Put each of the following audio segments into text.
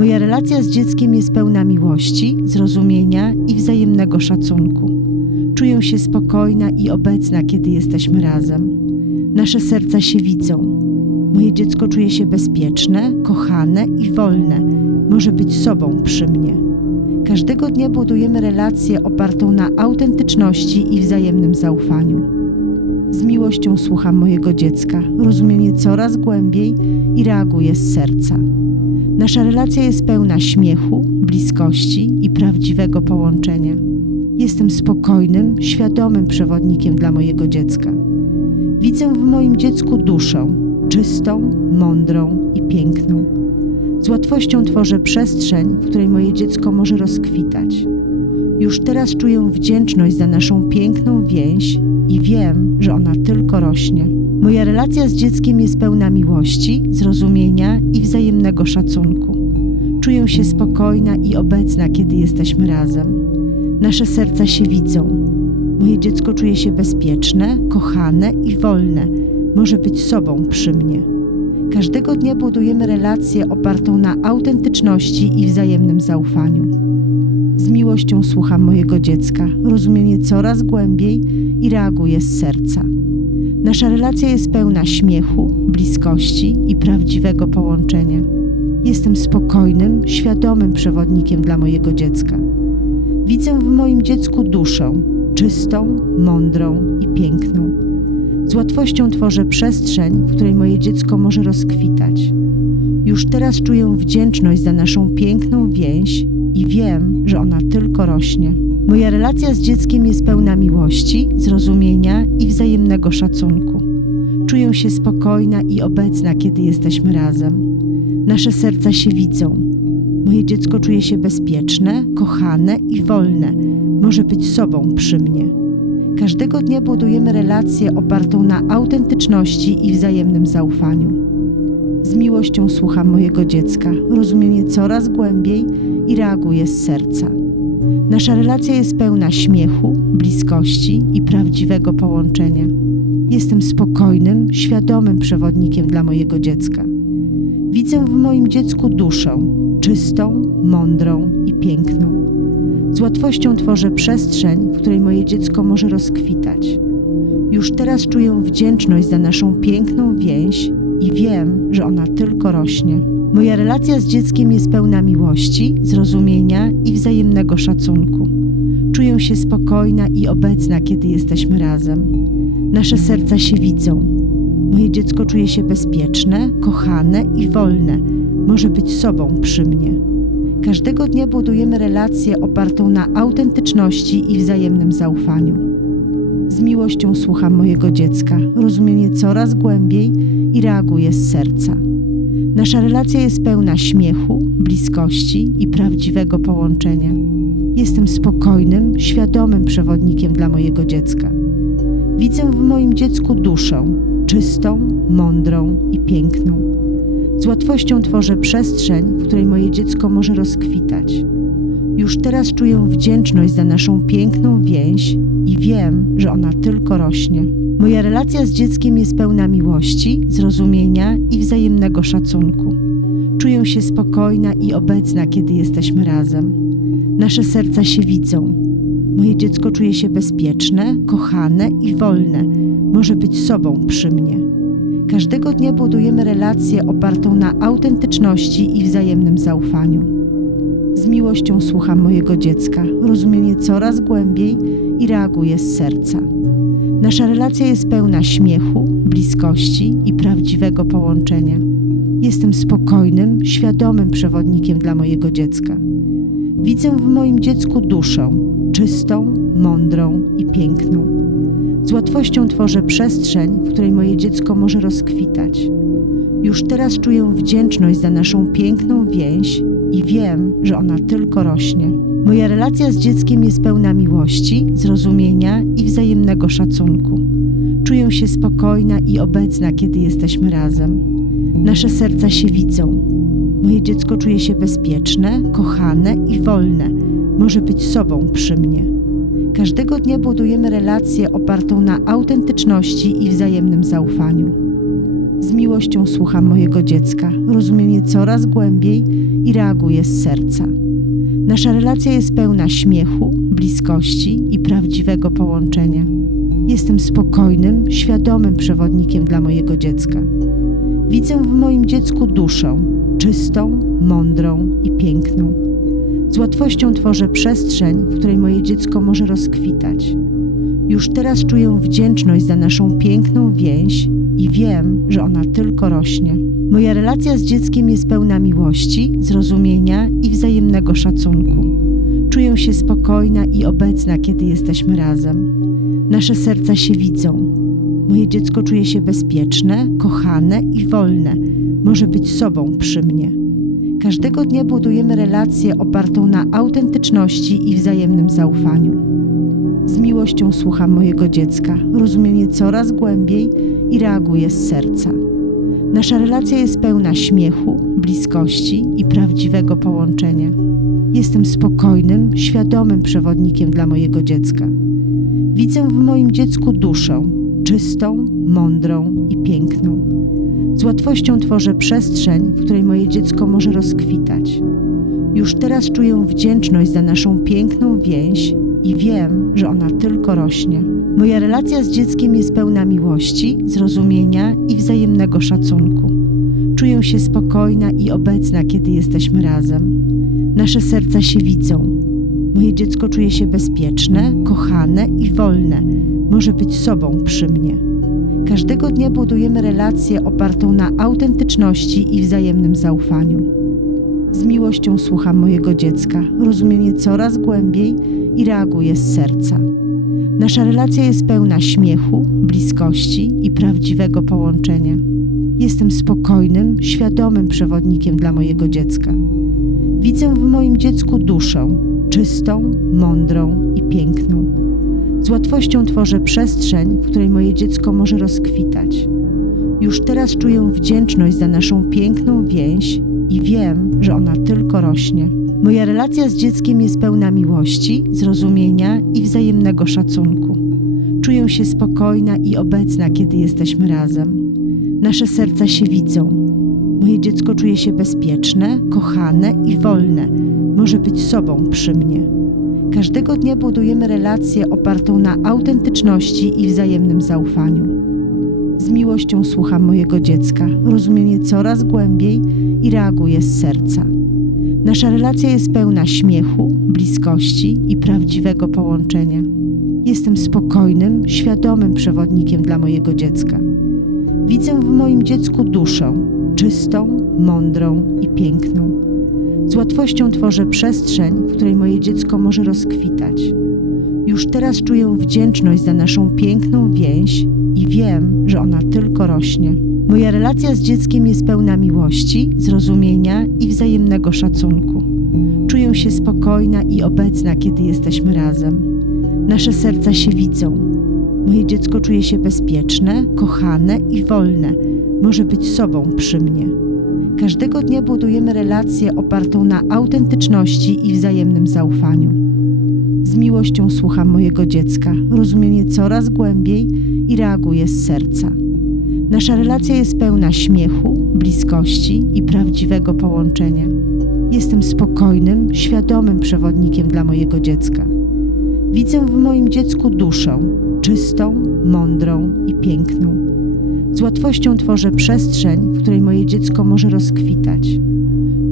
Moja relacja z dzieckiem jest pełna miłości, zrozumienia i wzajemnego szacunku. Czuję się spokojna i obecna, kiedy jesteśmy razem. Nasze serca się widzą. Moje dziecko czuje się bezpieczne, kochane i wolne. Może być sobą przy mnie. Każdego dnia budujemy relację opartą na autentyczności i wzajemnym zaufaniu. Z miłością słucham mojego dziecka, rozumiem je coraz głębiej i reaguję z serca. Nasza relacja jest pełna śmiechu, bliskości i prawdziwego połączenia. Jestem spokojnym, świadomym przewodnikiem dla mojego dziecka. Widzę w moim dziecku duszę, czystą, mądrą i piękną. Z łatwością tworzę przestrzeń, w której moje dziecko może rozkwitać. Już teraz czuję wdzięczność za naszą piękną więź i wiem, że ona tylko rośnie. Moja relacja z dzieckiem jest pełna miłości, zrozumienia i wzajemnego szacunku. Czuję się spokojna i obecna, kiedy jesteśmy razem. Nasze serca się widzą. Moje dziecko czuje się bezpieczne, kochane i wolne. Może być sobą przy mnie. Każdego dnia budujemy relację opartą na autentyczności i wzajemnym zaufaniu. Z miłością słucham mojego dziecka, rozumiem je coraz głębiej i reaguję z serca. Nasza relacja jest pełna śmiechu, bliskości i prawdziwego połączenia. Jestem spokojnym, świadomym przewodnikiem dla mojego dziecka. Widzę w moim dziecku duszę, czystą, mądrą i piękną. Z łatwością tworzę przestrzeń, w której moje dziecko może rozkwitać. Już teraz czuję wdzięczność za naszą piękną więź i wiem, że ona tylko rośnie. Moja relacja z dzieckiem jest pełna miłości, zrozumienia i wzajemnego szacunku. Czuję się spokojna i obecna, kiedy jesteśmy razem. Nasze serca się widzą. Moje dziecko czuje się bezpieczne, kochane i wolne. Może być sobą przy mnie. Każdego dnia budujemy relację opartą na autentyczności i wzajemnym zaufaniu. Z miłością słucham mojego dziecka, rozumiem je coraz głębiej i reaguję z serca. Nasza relacja jest pełna śmiechu, bliskości i prawdziwego połączenia. Jestem spokojnym, świadomym przewodnikiem dla mojego dziecka. Widzę w moim dziecku duszę, czystą, mądrą i piękną. Z łatwością tworzę przestrzeń, w której moje dziecko może rozkwitać. Już teraz czuję wdzięczność za naszą piękną więź i wiem, że ona tylko rośnie. Moja relacja z dzieckiem jest pełna miłości, zrozumienia i wzajemnego szacunku. Czuję się spokojna i obecna, kiedy jesteśmy razem. Nasze serca się widzą. Moje dziecko czuje się bezpieczne, kochane i wolne. Może być sobą przy mnie. Każdego dnia budujemy relację opartą na autentyczności i wzajemnym zaufaniu. Z miłością słucham mojego dziecka, rozumiem je coraz głębiej i reaguję z serca. Nasza relacja jest pełna śmiechu, bliskości i prawdziwego połączenia. Jestem spokojnym, świadomym przewodnikiem dla mojego dziecka. Widzę w moim dziecku duszę, czystą, mądrą i piękną. Z łatwością tworzę przestrzeń, w której moje dziecko może rozkwitać. Już teraz czuję wdzięczność za naszą piękną więź i wiem, że ona tylko rośnie. Moja relacja z dzieckiem jest pełna miłości, zrozumienia i wzajemnego szacunku. Czuję się spokojna i obecna, kiedy jesteśmy razem. Nasze serca się widzą. Moje dziecko czuje się bezpieczne, kochane i wolne. Może być sobą przy mnie. Każdego dnia budujemy relację opartą na autentyczności i wzajemnym zaufaniu. Z miłością słucham mojego dziecka, rozumiem je coraz głębiej i reaguję z serca. Nasza relacja jest pełna śmiechu, bliskości i prawdziwego połączenia. Jestem spokojnym, świadomym przewodnikiem dla mojego dziecka. Widzę w moim dziecku duszę, czystą, mądrą i piękną. Z łatwością tworzę przestrzeń, w której moje dziecko może rozkwitać. Już teraz czuję wdzięczność za naszą piękną więź i wiem, że ona tylko rośnie. Moja relacja z dzieckiem jest pełna miłości, zrozumienia i wzajemnego szacunku. Czuję się spokojna i obecna, kiedy jesteśmy razem. Nasze serca się widzą. Moje dziecko czuje się bezpieczne, kochane i wolne. Może być sobą przy mnie. Każdego dnia budujemy relację opartą na autentyczności i wzajemnym zaufaniu. Z miłością słucham mojego dziecka, rozumiem je coraz głębiej i reaguję z serca. Nasza relacja jest pełna śmiechu, bliskości i prawdziwego połączenia. Jestem spokojnym, świadomym przewodnikiem dla mojego dziecka. Widzę w moim dziecku duszę, czystą, mądrą i piękną. Z łatwością tworzę przestrzeń, w której moje dziecko może rozkwitać. Już teraz czuję wdzięczność za naszą piękną więź i wiem, że ona tylko rośnie. Moja relacja z dzieckiem jest pełna miłości, zrozumienia i wzajemnego szacunku. Czuję się spokojna i obecna, kiedy jesteśmy razem. Nasze serca się widzą. Moje dziecko czuje się bezpieczne, kochane i wolne. Może być sobą przy mnie. Każdego dnia budujemy relację opartą na autentyczności i wzajemnym zaufaniu. Z miłością słucham mojego dziecka, rozumiem je coraz głębiej i reaguję z serca. Nasza relacja jest pełna śmiechu, bliskości i prawdziwego połączenia. Jestem spokojnym, świadomym przewodnikiem dla mojego dziecka. Widzę w moim dziecku duszę, czystą, mądrą i piękną. Z łatwością tworzę przestrzeń, w której moje dziecko może rozkwitać. Już teraz czuję wdzięczność za naszą piękną więź i wiem, że ona tylko rośnie. Moja relacja z dzieckiem jest pełna miłości, zrozumienia i wzajemnego szacunku. Czuję się spokojna i obecna, kiedy jesteśmy razem. Nasze serca się widzą. Moje dziecko czuje się bezpieczne, kochane i wolne. Może być sobą przy mnie. Każdego dnia budujemy relację opartą na autentyczności i wzajemnym zaufaniu. Z miłością słucham mojego dziecka, rozumiem je coraz głębiej i reaguję z serca. Nasza relacja jest pełna śmiechu, bliskości i prawdziwego połączenia. Jestem spokojnym, świadomym przewodnikiem dla mojego dziecka. Widzę w moim dziecku duszę, czystą, mądrą i piękną. Z łatwością tworzę przestrzeń, w której moje dziecko może rozkwitać. Już teraz czuję wdzięczność za naszą piękną więź i wiem, że ona tylko rośnie. Moja relacja z dzieckiem jest pełna miłości, zrozumienia i wzajemnego szacunku. Czuję się spokojna i obecna, kiedy jesteśmy razem. Nasze serca się widzą. Moje dziecko czuje się bezpieczne, kochane i wolne. Może być sobą przy mnie. Każdego dnia budujemy relację opartą na autentyczności i wzajemnym zaufaniu. Z miłością słucham mojego dziecka, rozumiem je coraz głębiej i reaguję z serca. Nasza relacja jest pełna śmiechu, bliskości i prawdziwego połączenia. Jestem spokojnym, świadomym przewodnikiem dla mojego dziecka. Widzę w moim dziecku duszę, czystą, mądrą i piękną. Z łatwością tworzę przestrzeń, w której moje dziecko może rozkwitać. Już teraz czuję wdzięczność za naszą piękną więź i wiem, że ona tylko rośnie. Moja relacja z dzieckiem jest pełna miłości, zrozumienia i wzajemnego szacunku. Czuję się spokojna i obecna, kiedy jesteśmy razem. Nasze serca się widzą. Moje dziecko czuje się bezpieczne, kochane i wolne. Może być sobą przy mnie. Każdego dnia budujemy relację opartą na autentyczności i wzajemnym zaufaniu. Z miłością słucham mojego dziecka, rozumiem je coraz głębiej i reaguję z serca. Nasza relacja jest pełna śmiechu, bliskości i prawdziwego połączenia. Jestem spokojnym, świadomym przewodnikiem dla mojego dziecka. Widzę w moim dziecku duszę, czystą, mądrą i piękną. Z łatwością tworzę przestrzeń, w której moje dziecko może rozkwitać.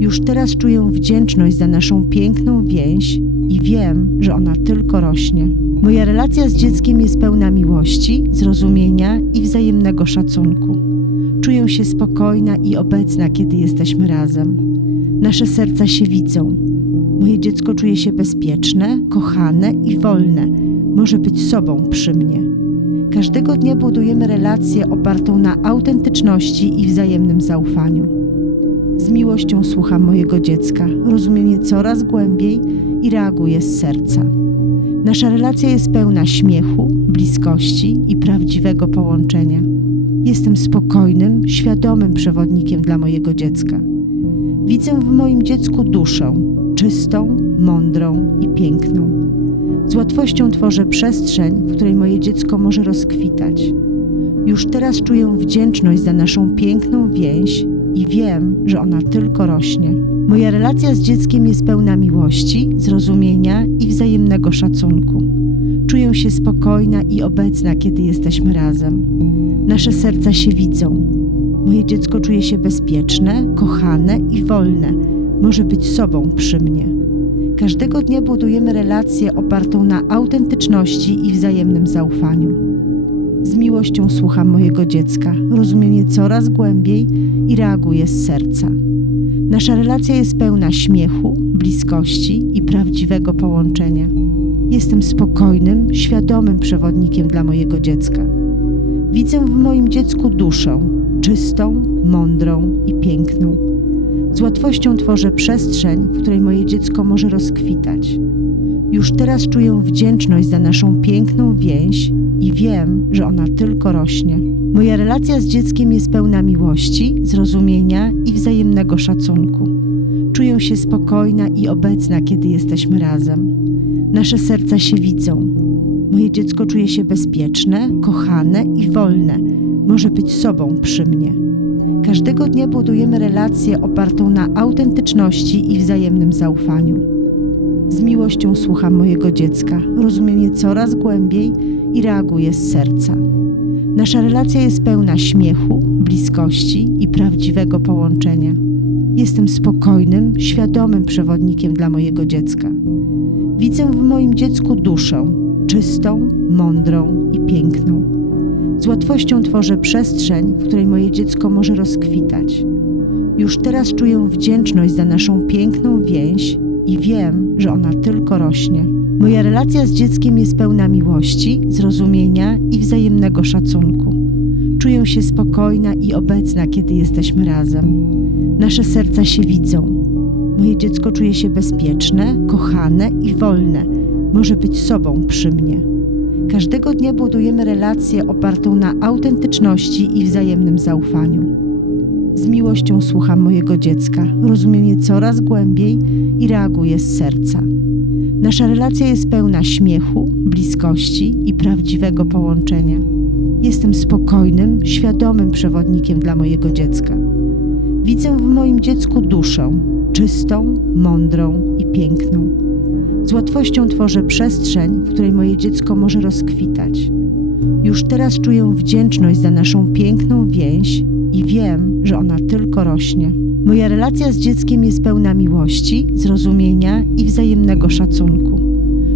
Już teraz czuję wdzięczność za naszą piękną więź i wiem, że ona tylko rośnie. Moja relacja z dzieckiem jest pełna miłości, zrozumienia i wzajemnego szacunku. Czuję się spokojna i obecna, kiedy jesteśmy razem. Nasze serca się widzą. Moje dziecko czuje się bezpieczne, kochane i wolne. Może być sobą przy mnie. Każdego dnia budujemy relację opartą na autentyczności i wzajemnym zaufaniu. Z miłością słucham mojego dziecka, rozumiem je coraz głębiej i reaguję z serca. Nasza relacja jest pełna śmiechu, bliskości i prawdziwego połączenia. Jestem spokojnym, świadomym przewodnikiem dla mojego dziecka. Widzę w moim dziecku duszę, czystą, mądrą i piękną. Z łatwością tworzę przestrzeń, w której moje dziecko może rozkwitać. Już teraz czuję wdzięczność za naszą piękną więź i wiem, że ona tylko rośnie. Moja relacja z dzieckiem jest pełna miłości, zrozumienia i wzajemnego szacunku. Czuję się spokojna i obecna, kiedy jesteśmy razem. Nasze serca się widzą. Moje dziecko czuje się bezpieczne, kochane i wolne. Może być sobą przy mnie. Każdego dnia budujemy relację opartą na autentyczności i wzajemnym zaufaniu. Z miłością słucham mojego dziecka, rozumiem je coraz głębiej i reaguję z serca. Nasza relacja jest pełna śmiechu, bliskości i prawdziwego połączenia. Jestem spokojnym, świadomym przewodnikiem dla mojego dziecka. Widzę w moim dziecku duszę, czystą, mądrą i piękną. Z łatwością tworzę przestrzeń, w której moje dziecko może rozkwitać. Już teraz czuję wdzięczność za naszą piękną więź i wiem, że ona tylko rośnie. Moja relacja z dzieckiem jest pełna miłości, zrozumienia i wzajemnego szacunku. Czuję się spokojna i obecna, kiedy jesteśmy razem. Nasze serca się widzą. Moje dziecko czuje się bezpieczne, kochane i wolne. Może być sobą przy mnie. Każdego dnia budujemy relację opartą na autentyczności i wzajemnym zaufaniu. Z miłością słucham mojego dziecka, rozumiem je coraz głębiej i reaguję z serca. Nasza relacja jest pełna śmiechu, bliskości i prawdziwego połączenia. Jestem spokojnym, świadomym przewodnikiem dla mojego dziecka. Widzę w moim dziecku duszę, czystą, mądrą i piękną. Z łatwością tworzę przestrzeń, w której moje dziecko może rozkwitać. Już teraz czuję wdzięczność za naszą piękną więź i wiem, że ona tylko rośnie. Moja relacja z dzieckiem jest pełna miłości, zrozumienia i wzajemnego szacunku. Czuję się spokojna i obecna, kiedy jesteśmy razem. Nasze serca się widzą. Moje dziecko czuje się bezpieczne, kochane i wolne. Może być sobą przy mnie. Każdego dnia budujemy relację opartą na autentyczności i wzajemnym zaufaniu. Z miłością słucham mojego dziecka, rozumiem je coraz głębiej i reaguję z serca. Nasza relacja jest pełna śmiechu, bliskości i prawdziwego połączenia. Jestem spokojnym, świadomym przewodnikiem dla mojego dziecka. Widzę w moim dziecku duszę, czystą, mądrą i piękną. Z łatwością tworzę przestrzeń, w której moje dziecko może rozkwitać. Już teraz czuję wdzięczność za naszą piękną więź i wiem, że ona tylko rośnie. Moja relacja z dzieckiem jest pełna miłości, zrozumienia i wzajemnego szacunku.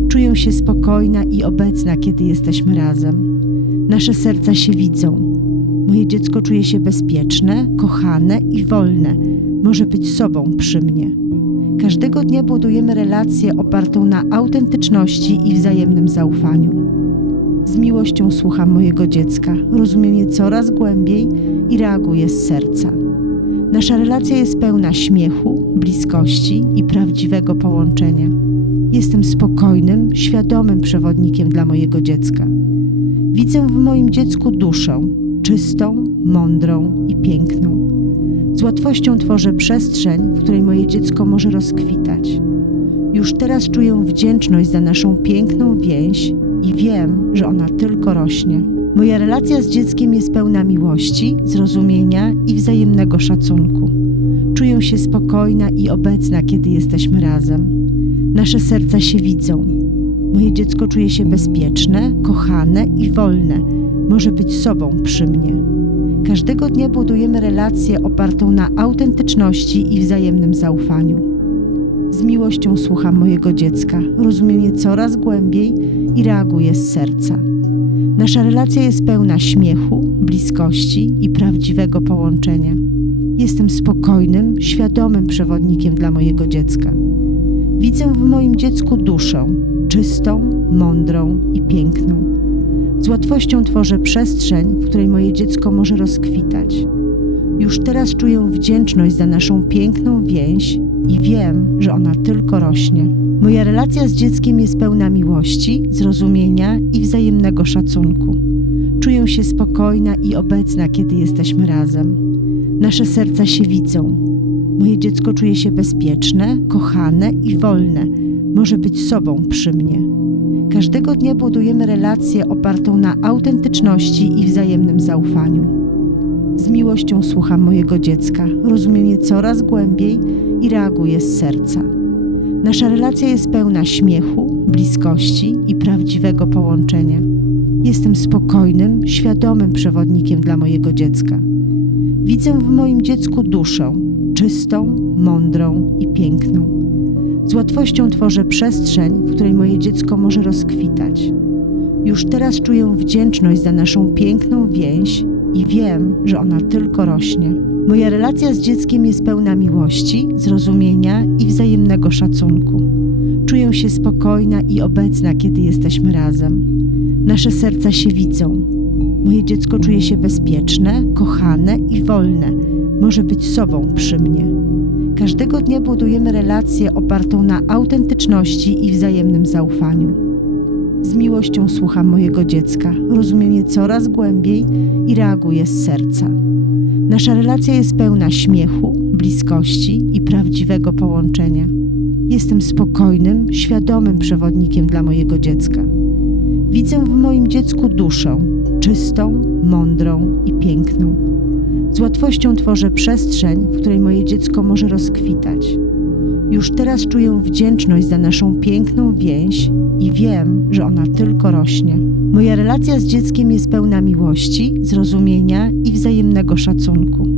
Czuję się spokojna i obecna, kiedy jesteśmy razem. Nasze serca się widzą. Moje dziecko czuje się bezpieczne, kochane i wolne. Może być sobą przy mnie. Każdego dnia budujemy relację opartą na autentyczności i wzajemnym zaufaniu. Z miłością słucham mojego dziecka, rozumiem je coraz głębiej i reaguję z serca. Nasza relacja jest pełna śmiechu, bliskości i prawdziwego połączenia. Jestem spokojnym, świadomym przewodnikiem dla mojego dziecka. Widzę w moim dziecku duszę, czystą, mądrą i piękną. Z łatwością tworzę przestrzeń, w której moje dziecko może rozkwitać. Już teraz czuję wdzięczność za naszą piękną więź i wiem, że ona tylko rośnie. Moja relacja z dzieckiem jest pełna miłości, zrozumienia i wzajemnego szacunku. Czuję się spokojna i obecna, kiedy jesteśmy razem. Nasze serca się widzą. Moje dziecko czuje się bezpieczne, kochane i wolne. Może być sobą przy mnie. Każdego dnia budujemy relację opartą na autentyczności i wzajemnym zaufaniu. Z miłością słucham mojego dziecka, rozumiem je coraz głębiej i reaguję z serca. Nasza relacja jest pełna śmiechu, bliskości i prawdziwego połączenia. Jestem spokojnym, świadomym przewodnikiem dla mojego dziecka. Widzę w moim dziecku duszę, czystą, mądrą i piękną. Z łatwością tworzę przestrzeń, w której moje dziecko może rozkwitać. Już teraz czuję wdzięczność za naszą piękną więź i wiem, że ona tylko rośnie. Moja relacja z dzieckiem jest pełna miłości, zrozumienia i wzajemnego szacunku. Czuję się spokojna i obecna, kiedy jesteśmy razem. Nasze serca się widzą. Moje dziecko czuje się bezpieczne, kochane i wolne. Może być sobą przy mnie. Każdego dnia budujemy relację opartą na autentyczności i wzajemnym zaufaniu. Z miłością słucham mojego dziecka, rozumiem je coraz głębiej i reaguję z serca. Nasza relacja jest pełna śmiechu, bliskości i prawdziwego połączenia. Jestem spokojnym, świadomym przewodnikiem dla mojego dziecka. Widzę w moim dziecku duszę, czystą, mądrą i piękną. Z łatwością tworzę przestrzeń, w której moje dziecko może rozkwitać. Już teraz czuję wdzięczność za naszą piękną więź i wiem, że ona tylko rośnie. Moja relacja z dzieckiem jest pełna miłości, zrozumienia i wzajemnego szacunku. Czuję się spokojna i obecna, kiedy jesteśmy razem. Nasze serca się widzą. Moje dziecko czuje się bezpieczne, kochane i wolne. Może być sobą przy mnie. Każdego dnia budujemy relację opartą na autentyczności i wzajemnym zaufaniu. Z miłością słucham mojego dziecka, rozumiem je coraz głębiej i reaguję z serca. Nasza relacja jest pełna śmiechu, bliskości i prawdziwego połączenia. Jestem spokojnym, świadomym przewodnikiem dla mojego dziecka. Widzę w moim dziecku duszę, czystą, mądrą i piękną. Z łatwością tworzę przestrzeń, w której moje dziecko może rozkwitać. Już teraz czuję wdzięczność za naszą piękną więź i wiem, że ona tylko rośnie. Moja relacja z dzieckiem jest pełna miłości, zrozumienia i wzajemnego szacunku.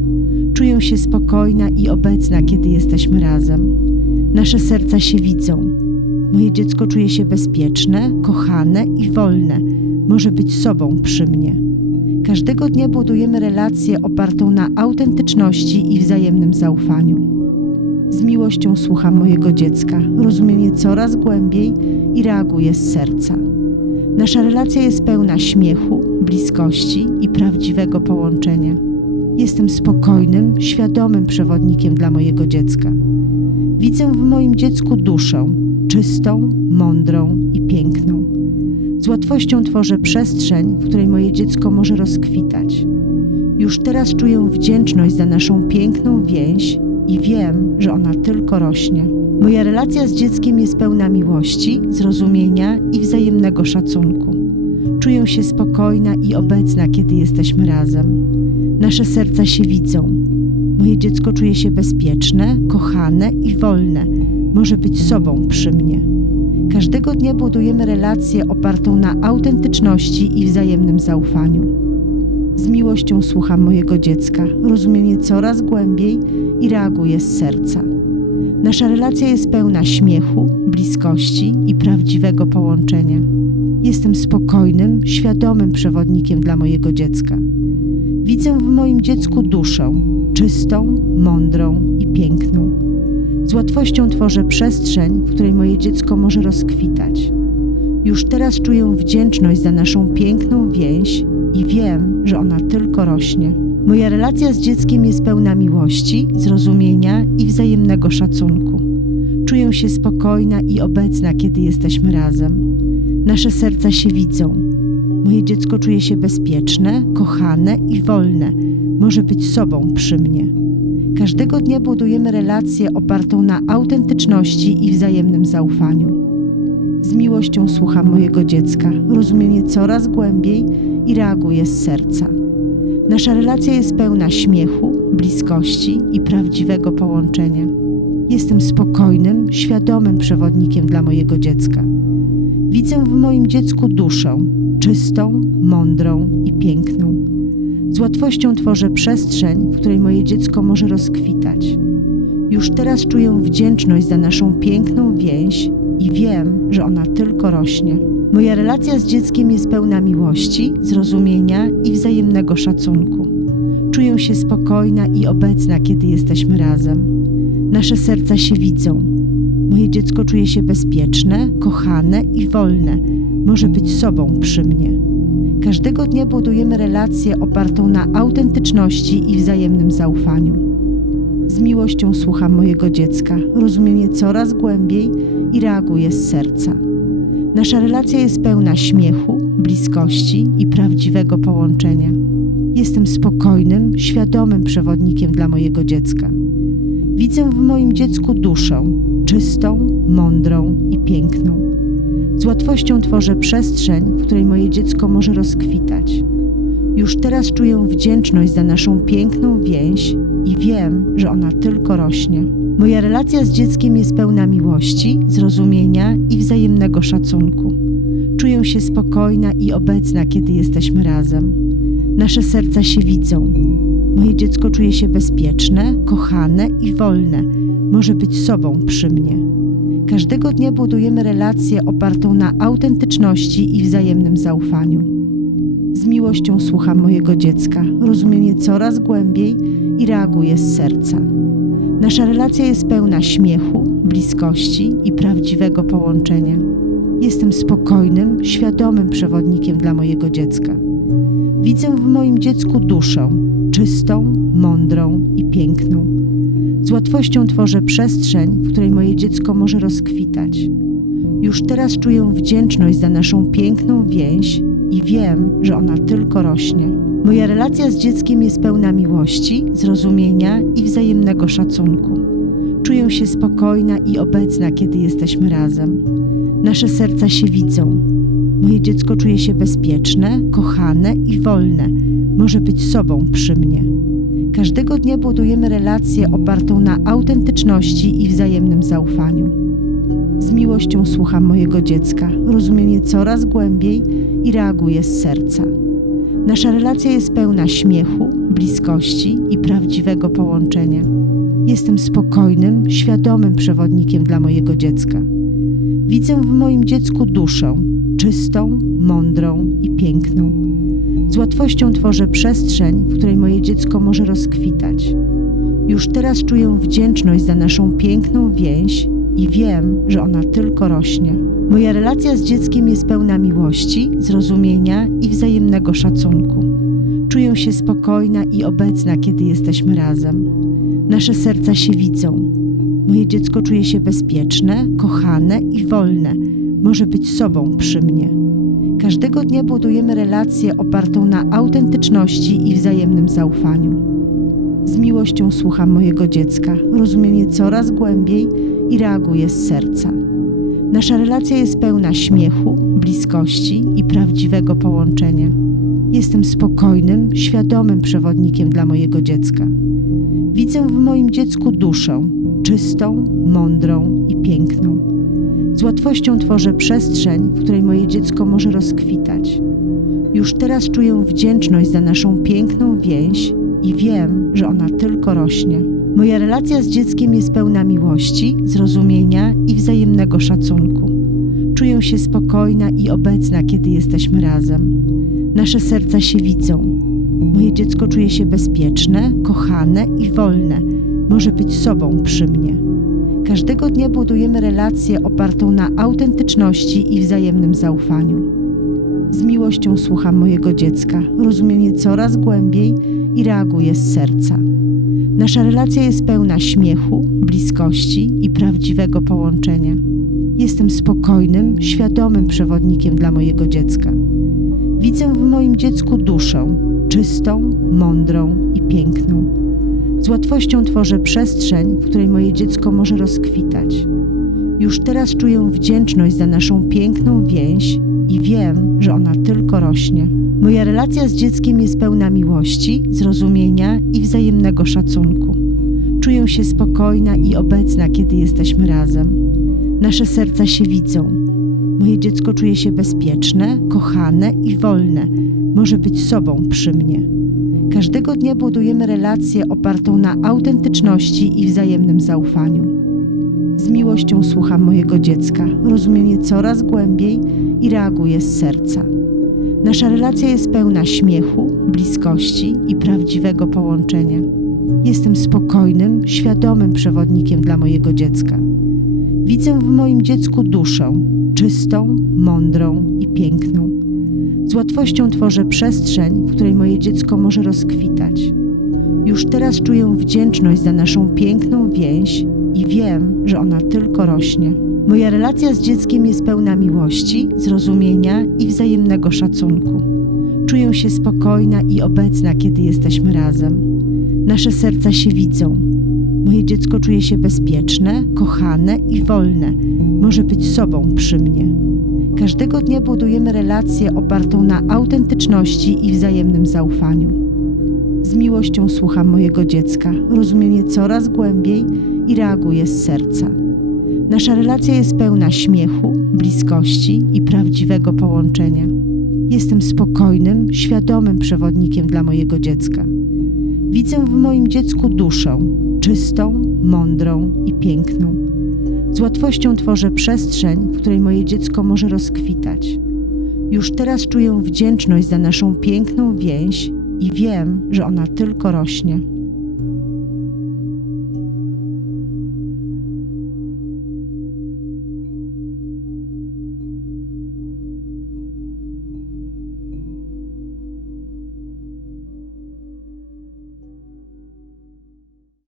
Czuję się spokojna i obecna, kiedy jesteśmy razem. Nasze serca się widzą. Moje dziecko czuje się bezpieczne, kochane i wolne. Może być sobą przy mnie. Każdego dnia budujemy relację opartą na autentyczności i wzajemnym zaufaniu. Z miłością słucham mojego dziecka, rozumiem je coraz głębiej i reaguję z serca. Nasza relacja jest pełna śmiechu, bliskości i prawdziwego połączenia. Jestem spokojnym, świadomym przewodnikiem dla mojego dziecka. Widzę w moim dziecku duszę, czystą, mądrą i piękną. Z łatwością tworzę przestrzeń, w której moje dziecko może rozkwitać. Już teraz czuję wdzięczność za naszą piękną więź i wiem, że ona tylko rośnie. Moja relacja z dzieckiem jest pełna miłości, zrozumienia i wzajemnego szacunku. Czuję się spokojna i obecna, kiedy jesteśmy razem. Nasze serca się widzą. Moje dziecko czuje się bezpieczne, kochane i wolne. Może być sobą przy mnie. Każdego dnia budujemy relację opartą na autentyczności i wzajemnym zaufaniu. Z miłością słucham mojego dziecka, rozumiem je coraz głębiej i reaguję z serca. Nasza relacja jest pełna śmiechu, bliskości i prawdziwego połączenia. Jestem spokojnym, świadomym przewodnikiem dla mojego dziecka. Widzę w moim dziecku duszę, czystą, mądrą i piękną. Z łatwością tworzę przestrzeń, w której moje dziecko może rozkwitać. Już teraz czuję wdzięczność za naszą piękną więź i wiem, że ona tylko rośnie. Moja relacja z dzieckiem jest pełna miłości, zrozumienia i wzajemnego szacunku. Czuję się spokojna i obecna, kiedy jesteśmy razem. Nasze serca się widzą. Moje dziecko czuje się bezpieczne, kochane i wolne. Może być sobą przy mnie. Każdego dnia budujemy relację opartą na autentyczności i wzajemnym zaufaniu. Z miłością słucham mojego dziecka, rozumiem je coraz głębiej i reaguję z serca. Nasza relacja jest pełna śmiechu, bliskości i prawdziwego połączenia. Jestem spokojnym, świadomym przewodnikiem dla mojego dziecka. Widzę w moim dziecku duszę, czystą, mądrą i piękną. Z łatwością tworzę przestrzeń, w której moje dziecko może rozkwitać. Już teraz czuję wdzięczność za naszą piękną więź i wiem, że ona tylko rośnie. Moja relacja z dzieckiem jest pełna miłości, zrozumienia i wzajemnego szacunku. Czuję się spokojna i obecna, kiedy jesteśmy razem. Nasze serca się widzą. Moje dziecko czuje się bezpieczne, kochane i wolne. Może być sobą przy mnie. Każdego dnia budujemy relację opartą na autentyczności i wzajemnym zaufaniu. Z miłością słucham mojego dziecka, rozumiem je coraz głębiej i reaguję z serca. Nasza relacja jest pełna śmiechu, bliskości i prawdziwego połączenia. Jestem spokojnym, świadomym przewodnikiem dla mojego dziecka. Widzę w moim dziecku duszę, czystą, mądrą i piękną. Z łatwością tworzę przestrzeń, w której moje dziecko może rozkwitać. Już teraz czuję wdzięczność za naszą piękną więź i wiem, że ona tylko rośnie. Moja relacja z dzieckiem jest pełna miłości, zrozumienia i wzajemnego szacunku. Czuję się spokojna i obecna, kiedy jesteśmy razem. Nasze serca się widzą. Moje dziecko czuje się bezpieczne, kochane i wolne. Może być sobą przy mnie. Każdego dnia budujemy relację opartą na autentyczności i wzajemnym zaufaniu. Z miłością słucham mojego dziecka, rozumiem je coraz głębiej i reaguję z serca. Nasza relacja jest pełna śmiechu, bliskości i prawdziwego połączenia. Jestem spokojnym, świadomym przewodnikiem dla mojego dziecka. Widzę w moim dziecku duszę, czystą, mądrą i piękną. Z łatwością tworzę przestrzeń, w której moje dziecko może rozkwitać. Już teraz czuję wdzięczność za naszą piękną więź i wiem, że ona tylko rośnie. Moja relacja z dzieckiem jest pełna miłości, zrozumienia i wzajemnego szacunku. Czuję się spokojna i obecna, kiedy jesteśmy razem. Nasze serca się widzą. Moje dziecko czuje się bezpieczne, kochane i wolne. Może być sobą przy mnie. Każdego dnia budujemy relację opartą na autentyczności i wzajemnym zaufaniu. Z miłością słucham mojego dziecka, rozumiem je coraz głębiej i reaguję z serca. Nasza relacja jest pełna śmiechu, bliskości i prawdziwego połączenia. Jestem spokojnym, świadomym przewodnikiem dla mojego dziecka. Widzę w moim dziecku duszę, czystą, mądrą i piękną. Z łatwością tworzę przestrzeń, w której moje dziecko może rozkwitać. Już teraz czuję wdzięczność za naszą piękną więź i wiem, że ona tylko rośnie. Moja relacja z dzieckiem jest pełna miłości, zrozumienia i wzajemnego szacunku. Czuję się spokojna i obecna, kiedy jesteśmy razem. Nasze serca się widzą. Moje dziecko czuje się bezpieczne, kochane i wolne. Może być sobą przy mnie. Każdego dnia budujemy relację opartą na autentyczności i wzajemnym zaufaniu. Z miłością słucham mojego dziecka, rozumiem je coraz głębiej i reaguję z serca. Nasza relacja jest pełna śmiechu, bliskości i prawdziwego połączenia. Jestem spokojnym, świadomym przewodnikiem dla mojego dziecka. Widzę w moim dziecku duszę, czystą, mądrą i piękną. Z łatwością tworzę przestrzeń, w której moje dziecko może rozkwitać. Już teraz czuję wdzięczność za naszą piękną więź i wiem, że ona tylko rośnie. Moja relacja z dzieckiem jest pełna miłości, zrozumienia i wzajemnego szacunku. Czuję się spokojna i obecna, kiedy jesteśmy razem. Nasze serca się widzą. Moje dziecko czuje się bezpieczne, kochane i wolne. Może być sobą przy mnie. Każdego dnia budujemy relację opartą na autentyczności i wzajemnym zaufaniu. Z miłością słucham mojego dziecka, rozumiem je coraz głębiej i reaguję z serca. Nasza relacja jest pełna śmiechu, bliskości i prawdziwego połączenia. Jestem spokojnym, świadomym przewodnikiem dla mojego dziecka. Widzę w moim dziecku duszę, czystą, mądrą i piękną. Z łatwością tworzę przestrzeń, w której moje dziecko może rozkwitać. Już teraz czuję wdzięczność za naszą piękną więź i wiem, że ona tylko rośnie. Moja relacja z dzieckiem jest pełna miłości, zrozumienia i wzajemnego szacunku. Czuję się spokojna i obecna, kiedy jesteśmy razem. Nasze serca się widzą. Moje dziecko czuje się bezpieczne, kochane i wolne. Może być sobą przy mnie. Każdego dnia budujemy relację opartą na autentyczności i wzajemnym zaufaniu. Z miłością słucham mojego dziecka, rozumiem je coraz głębiej i reaguję z serca. Nasza relacja jest pełna śmiechu, bliskości i prawdziwego połączenia. Jestem spokojnym, świadomym przewodnikiem dla mojego dziecka. Widzę w moim dziecku duszę, czystą, mądrą i piękną. Z łatwością tworzę przestrzeń, w której moje dziecko może rozkwitać. Już teraz czuję wdzięczność za naszą piękną więź i wiem, że ona tylko rośnie. Moja relacja z dzieckiem jest pełna miłości, zrozumienia i wzajemnego szacunku. Czuję się spokojna i obecna, kiedy jesteśmy razem. Nasze serca się widzą. Moje dziecko czuje się bezpieczne, kochane i wolne. Może być sobą przy mnie. Każdego dnia budujemy relację opartą na autentyczności i wzajemnym zaufaniu. Z miłością słucham mojego dziecka, rozumiem je coraz głębiej i reaguję z serca. Nasza relacja jest pełna śmiechu, bliskości i prawdziwego połączenia. Jestem spokojnym, świadomym przewodnikiem dla mojego dziecka. Widzę w moim dziecku duszę, czystą, mądrą i piękną. Z łatwością tworzę przestrzeń, w której moje dziecko może rozkwitać. Już teraz czuję wdzięczność za naszą piękną więź i wiem, że ona tylko rośnie.